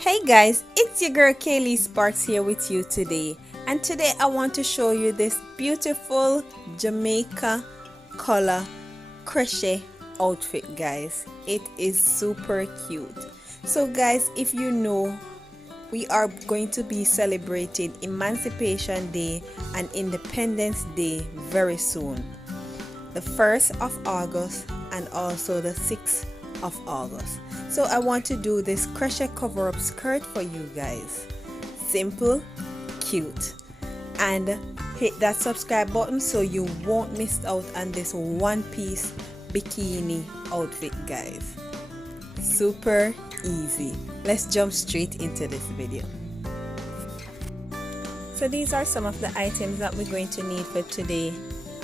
Hey guys, it's your girl Kaylee Sparks here with you today, and today I want to show you this beautiful Jamaica color crochet outfit, guys. It is super cute. So guys, if you know, we are going to be celebrating Emancipation Day and Independence Day very soon, the 1st of August and also the 6th of August. So I want to do this crochet cover up skirt for you guys. Simple, cute, and hit that subscribe button so you won't miss out on this one piece bikini outfit, guys. Super easy. Let's jump straight into this video. So these are some of the items that we're going to need for today: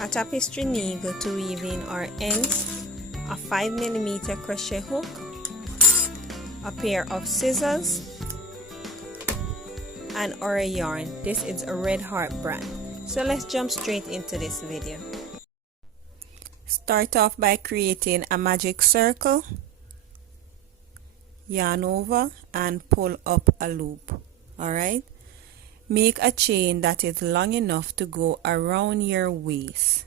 a tapestry needle to weave in our ends, a 5mm crochet hook, a pair of scissors, and our yarn. This is a Red Heart brand. So let's jump straight into this video. Start off by creating a magic circle, yarn over and pull up a loop. Alright, make a chain that is long enough to go around your waist.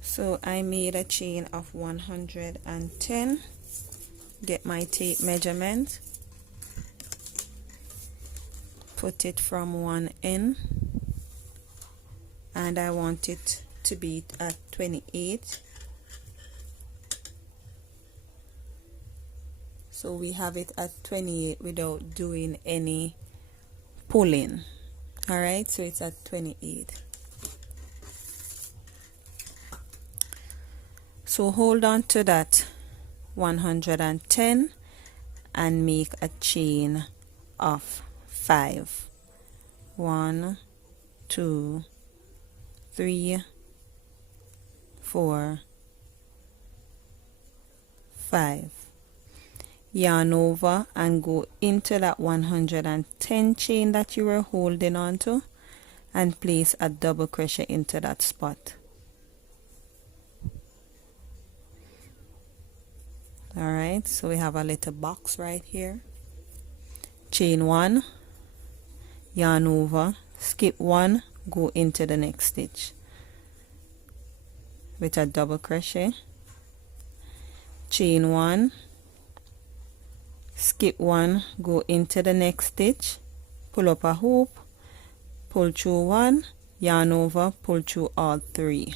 So I made a chain of 110. Get my tape measurement, put it from one end, and I want it to be at 28. So we have it at 28 without doing any pulling. Alright, so it's at 28. So hold on to that 110 and make a chain of 5. 1, 2, 3, 4, 5. Yarn over and go into that 110 chain that you were holding on to and place a double crochet into that spot. Alright, so we have a little box right here. Chain 1, yarn over, skip 1, go into the next stitch with a double crochet. Chain 1, skip 1, go into the next stitch, pull up a hoop, pull through 1, yarn over, pull through all 3.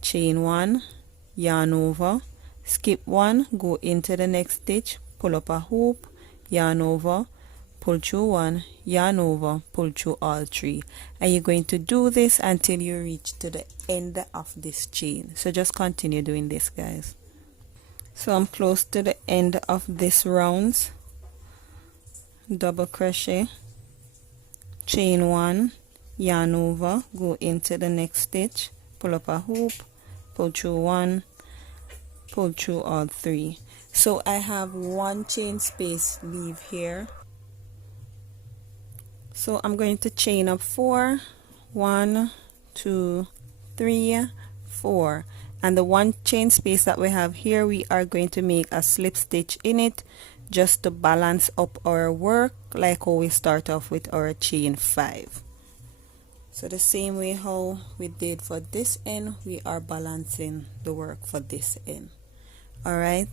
Chain 1, yarn over, skip 1, go into the next stitch, pull up a hoop, yarn over, pull through 1, yarn over, pull through all 3. And you're going to do this until you reach to the end of this chain. So just continue doing this, guys. So I'm close to the end of this rounds. Double crochet, chain 1, yarn over, go into the next stitch, pull up a hoop, pull through 1, pull through all 3. So I have 1 chain space leave here. So I'm going to chain up 4. 1, 2, 3, 4. And the 1 chain space that we have here, we are going to make a slip stitch in it just to balance up our work, like how we start off with our chain 5. So the same way how we did for this end, we are balancing the work for this end. Alright,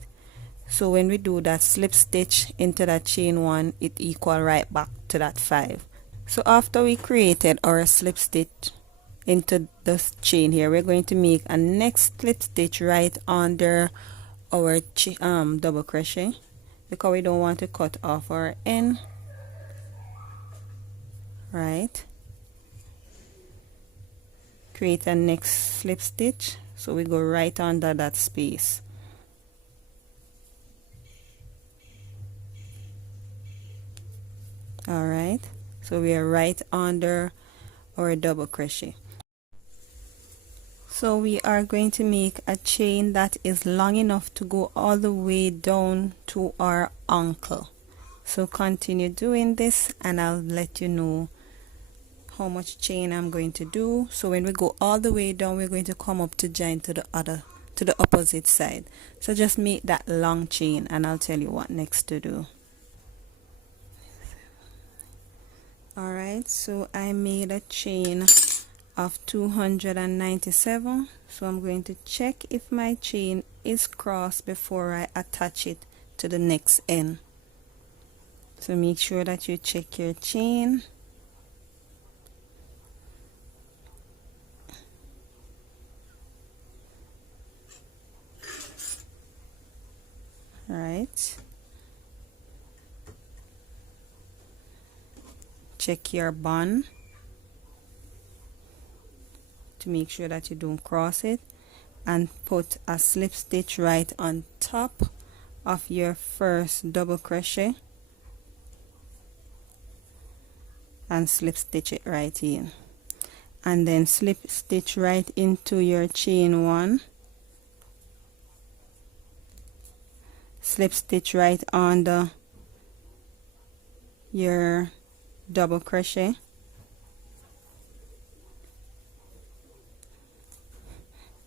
so when we do that slip stitch into that chain 1, it equal right back to that 5. So after we created our slip stitch into this chain here, we're going to make a next slip stitch right under our double crochet, because we don't want to cut off our end. Right, create a next slip stitch, so we go right under that space. Alright, so we are right under our double crochet. So we are going to make a chain that is long enough to go all the way down to our ankle. So continue doing this and I'll let you know how much chain I'm going to do. So when we go all the way down, we're going to come up to join to the opposite side. So just make that long chain and I'll tell you what next to do. Alright, so I made a chain of 297, so I'm going to check if my chain is crossed before I attach it to the next end. So make sure that you check your chain. Alright, check your bond to make sure that you don't cross it, and put a slip stitch right on top of your first double crochet and slip stitch it right in, and then slip stitch right into your chain one, slip stitch right under your double crochet,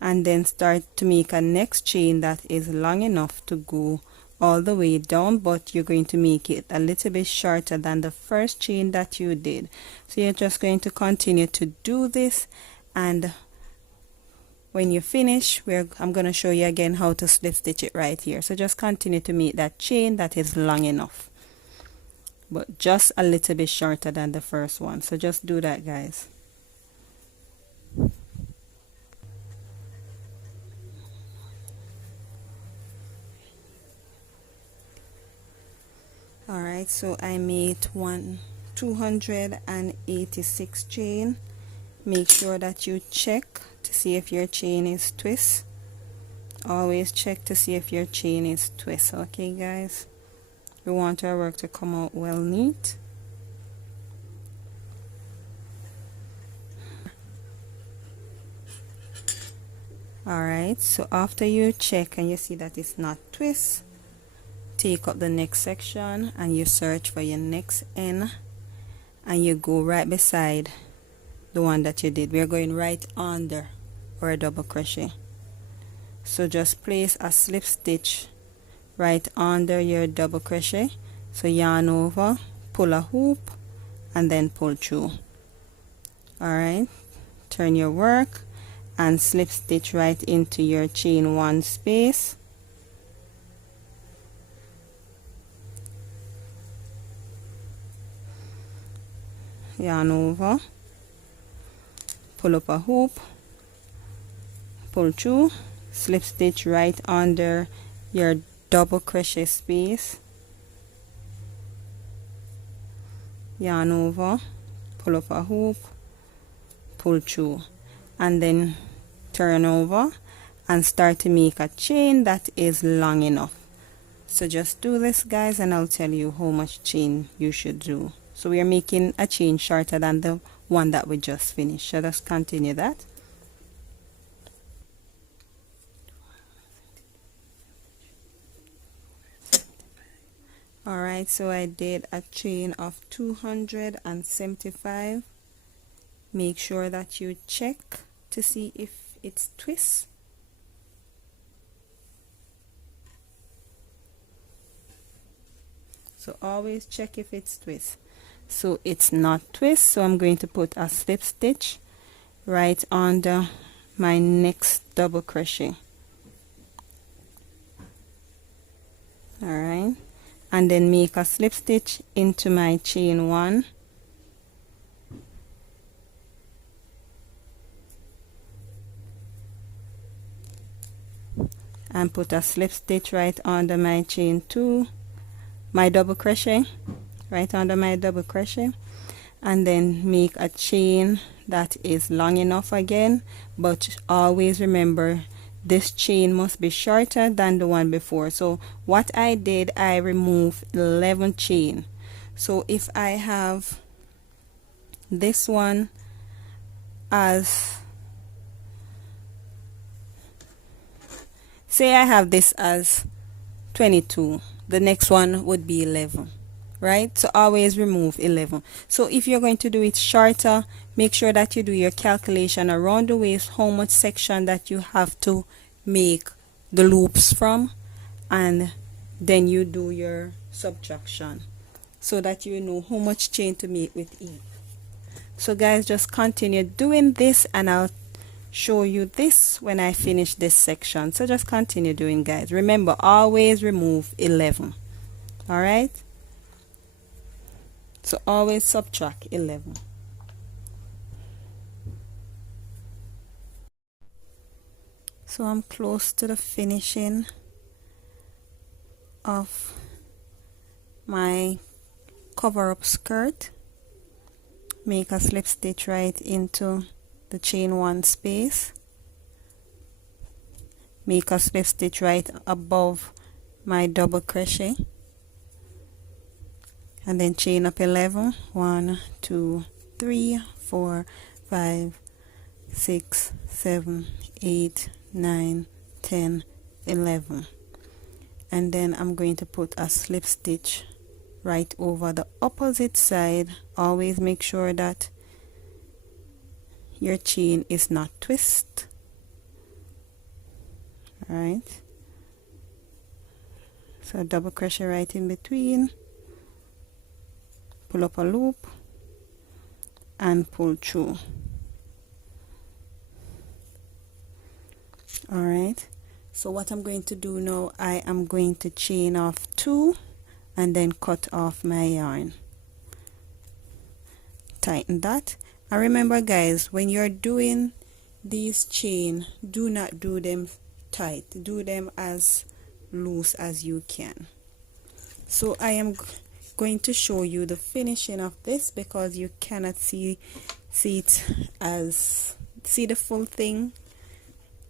and then start to make a next chain that is long enough to go all the way down, but you're going to make it a little bit shorter than the first chain that you did. So you're just going to continue to do this, and when you finish, I'm going to show you again how to slip stitch it right here. So just continue to make that chain that is long enough, but just a little bit shorter than the first one. So just do that, guys. Alright, so I made 286 chain. Make sure that you check to see if your chain is twist. Always check to see if your chain is twist. Okay, guys, we want our work to come out well neat. Alright, so after you check and you see that it's not twist, take up the next section and you search for your next end, and you go right beside the one that you did. We're going right under our double crochet, so just place a slip stitch right under your double crochet. So yarn over, pull a hoop, and then pull through. Alright, turn your work and slip stitch right into your chain one space. Yarn over, pull up a hoop, pull through, slip stitch right under your double crochet space, yarn over, pull up a hoop, pull through, and then turn over and start to make a chain that is long enough. So just do this, guys, and I'll tell you how much chain you should do. So we are making a chain shorter than the one that we just finished. So let's continue that. Alright, so I did a chain of 275. Make sure that you check to see if it's twist. So always check if it's twist. So it's not twist, so I'm going to put a slip stitch right under my next double crochet. Alright, and then make a slip stitch into my chain one, and put a slip stitch right under my chain two, my double crochet, right under my double crochet, and then make a chain that is long enough again, but always remember this chain must be shorter than the one before. So what I did, I removed 11 chain. So if I have this one as, say I have this as 22, the next one would be 11. right? So always remove 11. So if you're going to do it shorter, make sure that you do your calculation around the waist, how much section that you have to make the loops from, and then you do your subtraction so that you know how much chain to make with each. So guys, just continue doing this and I'll show you this when I finish this section. So just continue doing, guys. Remember, always remove 11. All right, so always subtract 11. So I'm close to the finishing of my cover up skirt. Make a slip stitch right into the chain 1 space. Make a slip stitch right above my double crochet, and then chain up 11. 1 2 3 4 5 6 7 8 9 10 11, and then I'm going to put a slip stitch right over the opposite side. Always make sure that your chain is not twist. All right, so double crochet right in between, pull up a loop and pull through. All right, so what I'm going to do now, I am going to chain off 2 and then cut off my yarn. Tighten that, and remember guys, when you're doing these chain, do not do them tight, do them as loose as you can. So I am going to show you the finishing of this because you cannot see the full thing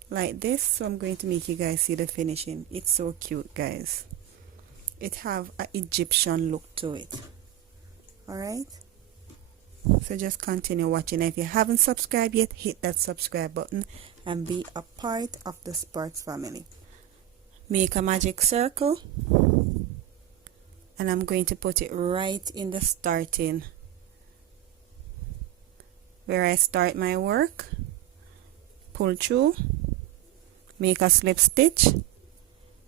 like this. So I'm going to make you guys see the finishing. It's so cute, guys. It have an Egyptian look to it. All right, so just continue watching. If you haven't subscribed yet, hit that subscribe button and be a part of the Sparks family. Make a magic circle, and I'm going to put it right in the starting where I start my work. Pull through, make a slip stitch,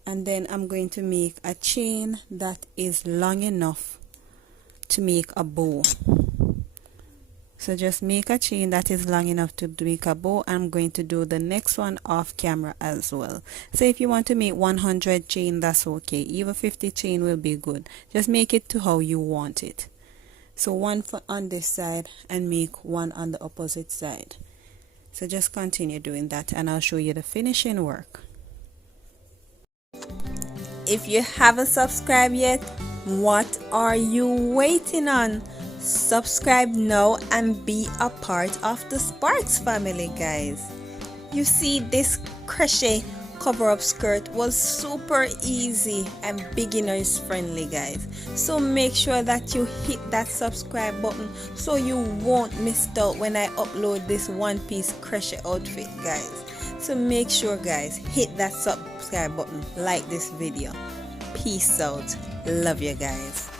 and then I'm going to make a chain that is long enough to make a bow. So just make a chain that is long enough to make a bow. I'm going to do the next one off camera as well. So if you want to make 100 chain, that's okay. Even 50 chain will be good. Just make it to how you want it. So one on this side and make one on the opposite side. So just continue doing that and I'll show you the finishing work. If you haven't subscribed yet, what are you waiting on? Subscribe now and be a part of the Sparks family, guys. You see, this crochet cover up skirt was super easy and beginners friendly, guys. So make sure that you hit that subscribe button so you won't miss out when I upload this one-piece crochet outfit, guys. So make sure, guys, hit that subscribe button, like this video. Peace out. Love you guys.